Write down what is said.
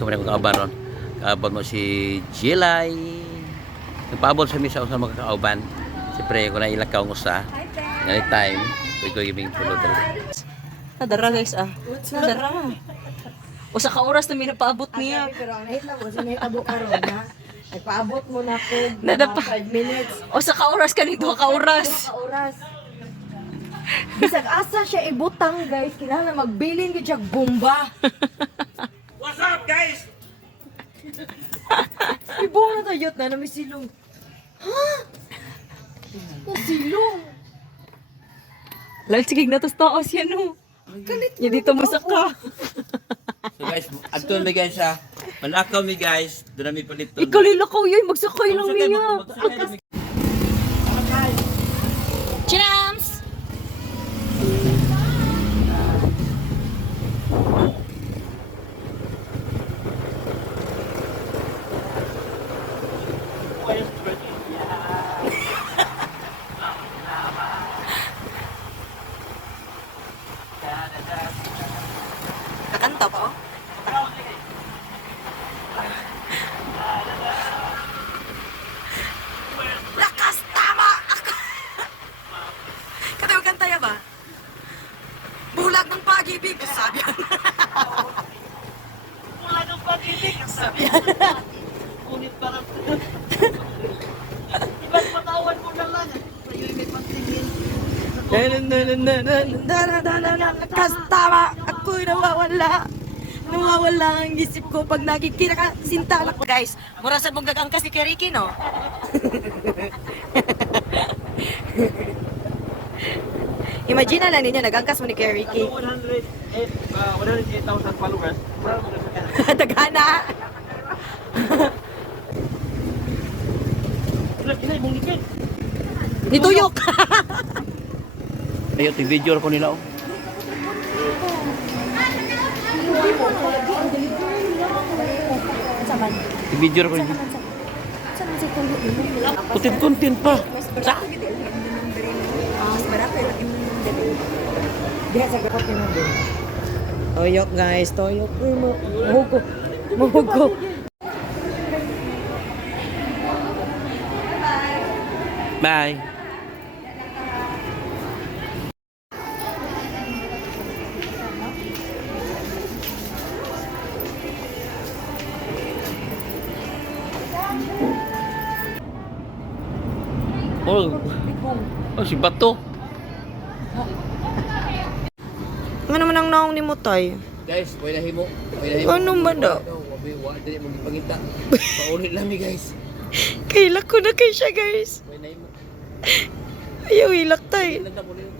Sumuli ko kauban ron. Kaabot mo si Jilay. Nagpaabot sa misa sa mga kakauban. Siyempre, kung nailakaw ng usa. Ganit time. Pwede ko giving follow dali. Nadara guys Nadara. Usa ka oras na may napaabot niya. Pero ang nahit lang, kasi nahitabo ka ron, ha? Nagpaabot mo na ako Nadapa. 5 minutes. Usa ka oras kanito ka oras. Ka oras. Bisag asa siya ibutang, guys. Kailangan magbilin ko siya bomba. What's up, guys? Ibong na tayot na may silong. Ha? Ang silong. Lal sige na tos taos yan no. Ya dito mo ka. So guys, adton mi guys ha. Manakaw mi guys. Doon na mi palit to. Ikaw lilakaw yun, magsakay lang niya. Chinams! Kakanta po? Lakas tama ako! Katawa kanta ya ba? Bulag ng pag-ibig, sabi yan. Bulag ng pag-ibig, sabi yan. Kunit parang... Iba't patawan mo na lang. Sa'yo'y may pagtingin. Lakas tama! Ako'y nawawala. Nawawala ang isip ko pag nakikita ka sintala ko. Guys, murasan mong gagangkas si Keriki, no? Imagine na lang ninyo, nagangkas mo ni Keriki. 108,000 followers. Tagana! Nituyok! Ayo, video ko nila oh. Video ko nila. Content pa. Sa? Toyok guys, toyok. Muhugo. Muhugo. Bye. Oh, si Bato. Ano man ang naong ni Mutay? Guys, way na himo. Ano ba daw? Wa dili mo gipangita. Paulit lang mi guys. Kailak ko na kay siya guys. Way na himo. Ayaw hilak tay. Ilan ta mo nila.